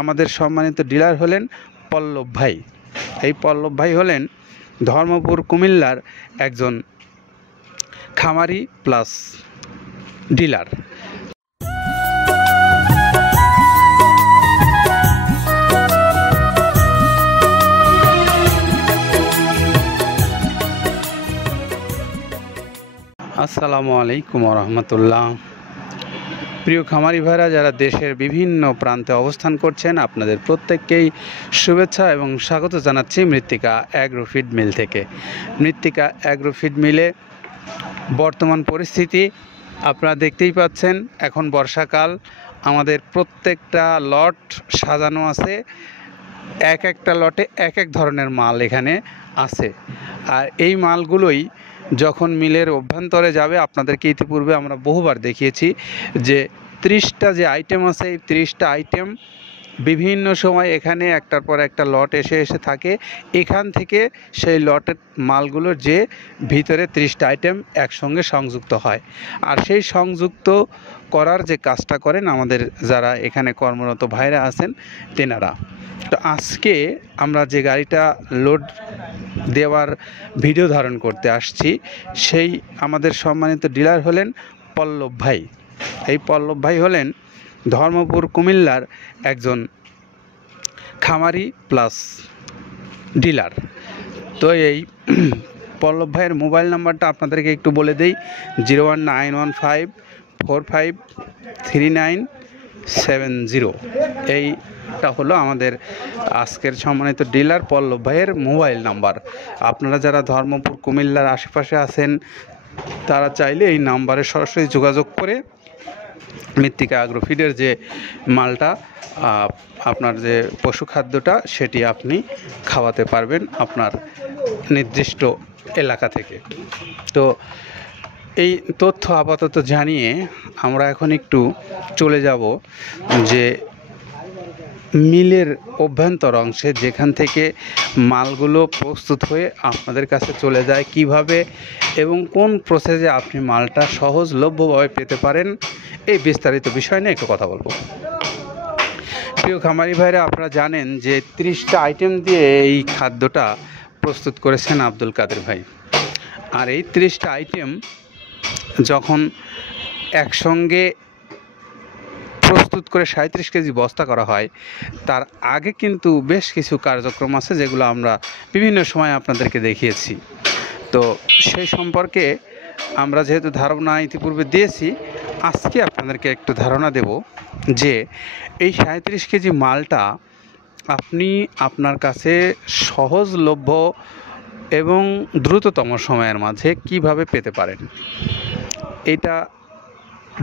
আমাদের সম্মানিত ডিলার হলেন পল্লব ভাই। এই পল্লব ভাই হলেন ধর্মপুর কুমিল্লার একজন খামারি প্লাস ডিলার। আসসালামু আলাইকুম রহমতুল্লাহ। প্রিয় খামারি ভাইরা যারা দেশের বিভিন্ন প্রান্তে অবস্থান করছেন, আপনাদের প্রত্যেককেই শুভেচ্ছা এবং স্বাগত জানাচ্ছি মৃত্তিকা অ্যাগ্রো ফিড মিল থেকে। মৃত্তিকা অ্যাগ্রো ফিড মিলে বর্তমান পরিস্থিতি আপনারা দেখতেই পাচ্ছেন। এখন বর্ষাকাল, আমাদের প্রত্যেকটা লট সাজানো আছে, এক একটা লটে এক এক ধরনের মাল এখানে আছে। আর এই মালগুলোই যখন মিলের অভ্যন্তরে যাবে, আপনাদেরকে ইতিপূর্বে আমরা বহুবার দেখিয়েছি যে 30টা যে আইটেম আছে, এই 30টা আইটেম বিভিন্ন সময় এখানে একটার পর একটা লট এসে থাকে। এখান থেকে সেই লটের মালগুলোর যে ভিতরে 30টা আইটেম একসঙ্গে সংযুক্ত হয়। আর সেই সংযুক্ত করার যে কাজটা করেন আমাদের যারা এখানে কর্মরত ভাইরা আছেন তেনারা। তো আজকে আমরা যে গাড়িটা লোড দেওয়ার ভিডিও ধারণ করতে আসছি, সেই আমাদের সম্মানিত ডিলার হলেন পল্লব ভাই। এই পল্লব ভাই হলেন ধর্মপুর কুমিল্লার একজন খামারি প্লাস ডিলার। তো এই পল্লব ভাইয়ের মোবাইল নাম্বারটা আপনাদেরকে একটু বলে দেই, 01915453970। এইটা হলো আমাদের আজকের সম্মানিত ডিলার পল্লব ভাইয়ের মোবাইল নাম্বার। আপনারা যারা ধর্মপুর কুমিল্লার আশেপাশে আছেন তারা চাইলে এই নাম্বারে সরাসরি যোগাযোগ করে মৃত্তিকা অ্যাগ্রো ফিডের যে মালটা, আপনার যে পশু খাদ্যটা, সেটি আপনি খাওয়াতে পারবেন আপনার নির্দিষ্ট এলাকা থেকে। তো এই তথ্য আপাতত জানিয়ে আমরা এখন একটু চলে যাব যে মিলের অভ্যন্তর অংশে, যেখান থেকে মালগুলো প্রস্তুত হয়ে আপনাদের কাছে চলে যায় কিভাবে এবং কোন প্রসেসে আপনি মালটা সহজলভ্যভাবে পেতে পারেন, এই বিস্তারিত বিষয় নিয়ে একটু কথা বলবো। প্রিয় খামারি ভাইরা, আপনারা জানেন যে 30টা আইটেম দিয়ে এই খাদ্যটা প্রস্তুত করেছেন আব্দুল কাদের ভাই। আর এই 30টা আইটেম যখন একসঙ্গে প্রস্তুত করে 37 কেজি বস্তা করা হয়, তার আগে কিন্তু বেশ কিছু কার্যক্রম আছে যেগুলো আমরা বিভিন্ন সময় আপনাদেরকে দেখিয়েছি। তো সেই সম্পর্কে আমরা যেহেতু ধারণা ইতিপূর্বে দিয়েছি, আজকে আপনাদেরকে একটু ধারণা দেব যে এই 37 কেজি মালটা আপনি আপনার কাছে সহজলভ্য এবং দ্রুততম সময়ের মাঝে কিভাবে পেতে পারেন। এটা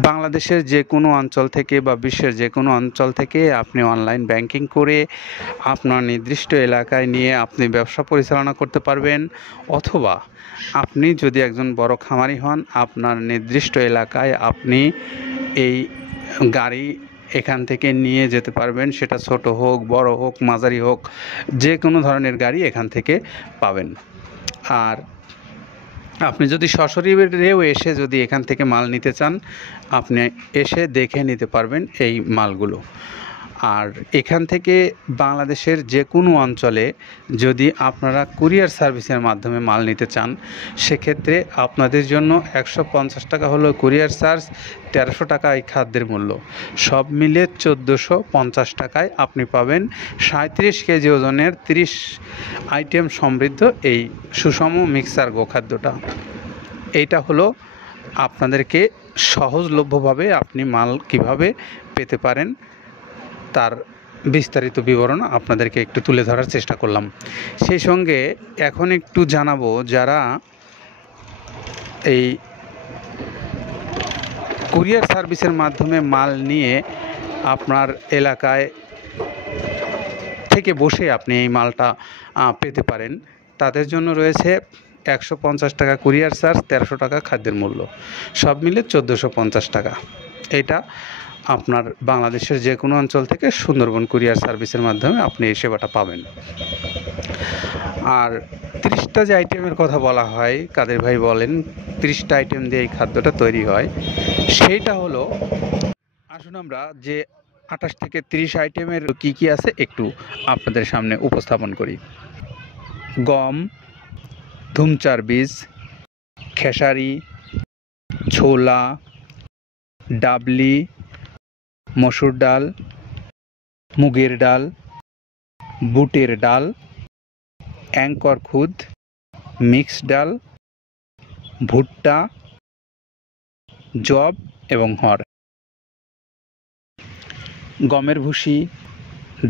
বাংলাদেশের যে কোনো অঞ্চল থেকে বা বিশ্বের যে কোনো অঞ্চল থেকে আপনি অনলাইন ব্যাংকিং করে আপনার নির্দিষ্ট এলাকায় নিয়ে আপনি ব্যবসা পরিচালনা করতে পারবেন, অথবা আপনি যদি একজন বড় খামারি হন, আপনার নির্দিষ্ট এলাকায় আপনি এই গাড়ি এখান থেকে নিয়ে যেতে পারবেন। সেটা ছোট হোক, বড় হোক, মাঝারি হোক, যে কোনো ধরনের গাড়ি এখান থেকে পাবেন। আর আপনি যদি সশরীরেও এসে যদি এখান থেকে মাল নিতে চান, আপনি এসে দেখে নিতে পারবেন এই মালগুলো। আর এখান থেকে বাংলাদেশের যে কোনো অঞ্চলে যদি আপনারা কুরিয়ার সার্ভিসের মাধ্যমে মাল নিতে চান, সেক্ষেত্রে আপনাদের জন্য 150 টাকা হলো কুরিয়ার চার্জ, 1300 টাকা এই খাদ্যের মূল্য, সব মিলে 1450 টাকায় আপনি পাবেন 37 কেজি ওজনের 30 আইটেম সমৃদ্ধ এই সুষম মিক্সার গোখাদ্যটা। এইটা হলো আপনাদেরকে সহজলভ্যভাবে আপনি মাল কিভাবে পেতে পারেন তার বিস্তারিত বিবরণ আপনাদেরকে একটু তুলে ধরার চেষ্টা করলাম। সেই সঙ্গে এখন একটু জানাবো, যারা এই কুরিয়ার সার্ভিসের মাধ্যমে মাল নিয়ে আপনার এলাকায় থেকে বসে আপনি এই মালটা পেতে পারেন, তাদের জন্য রয়েছে 150 টাকা কুরিয়ার চার্জ, 1300 টাকা খাদ্যের মূল্য, সব মিলে 1450 টাকা। এটা আপনার বাংলাদেশের যে কোনো অঞ্চল থেকে সুন্দরবন কুরিয়ার সার্ভিসের মাধ্যমে আপনি এই সেবাটা পাবেন। আর 30টা যে আইটেমের কথা বলা হয়, কাদের ভাই বলেন 30টা আইটেম দিয়ে এই খাদ্যটা তৈরি হয়, সেইটা হলো, আসুন আমরা যে 28 থেকে 30 আইটেমের কি কি আছে একটু আপনাদের সামনে উপস্থাপন করি। গম, ধুমচার বীজ, খেসারি, ছোলা, ডাবলি, মসুর ডাল, মুগের ডাল, বুটের ডাল, অ্যাঙ্কর খুদ, মিক্স ডাল, ভুট্টা, জব এবং হর। গমের ভুসি,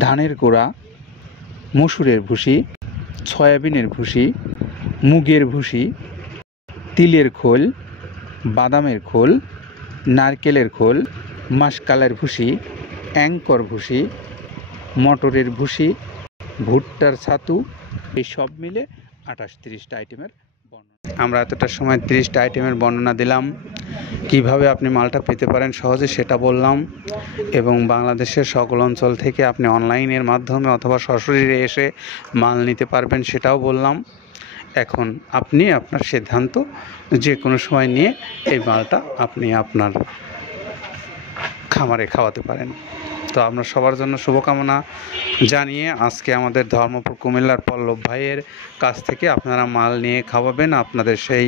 ধানের গোড়া, মসুরের ভুসি, সয়াবিনের ভুসি, মুগের ভুসি, তিলের খোল, বাদামের খোল, নারকেলের খোল, মাসকলাইয়ের ভুসি, অ্যাঙ্কর ভুসি, মটরের ভুসি, ভুট্টার ছাতু, এই সব মিলে 28-30টা আইটেমের বর্ণনা। আমরা এতটা সময় 30টা আইটেমের বর্ণনা দিলাম, কিভাবে আপনি মালটা পেতে পারেন সহজে সেটা বললাম, এবং বাংলাদেশের সকল অঞ্চল থেকে আপনি অনলাইনের মাধ্যমে অথবা সরাসরি এসে মাল নিতে পারবেন সেটাও বললাম। এখন আপনি আপনার সিদ্ধান্ত যে কোনো সময় নিয়ে এই মালটা আপনি আপনার খামারে খাওয়াতে পারেন। তো আপনার সবার জন্য শুভকামনা জানিয়ে আজকে আমাদের ধর্মপুর কুমিল্লার পল্লব ভাইয়ের কাছ থেকে আপনারা মাল নিয়ে খাওয়াবেন, আপনাদের সেই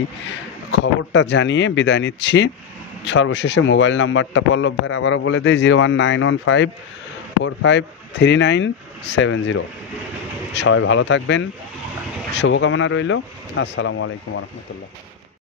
খবরটা জানিয়ে বিদায় নিচ্ছি। সর্বশেষে মোবাইল নাম্বারটা পল্লব ভাইয়ের আবারও বলে দিই, 01915453970। সবাই ভালো থাকবেন, শুভকামনা রইল। আসসালামু আলাইকুম রহমতুল্লাহ।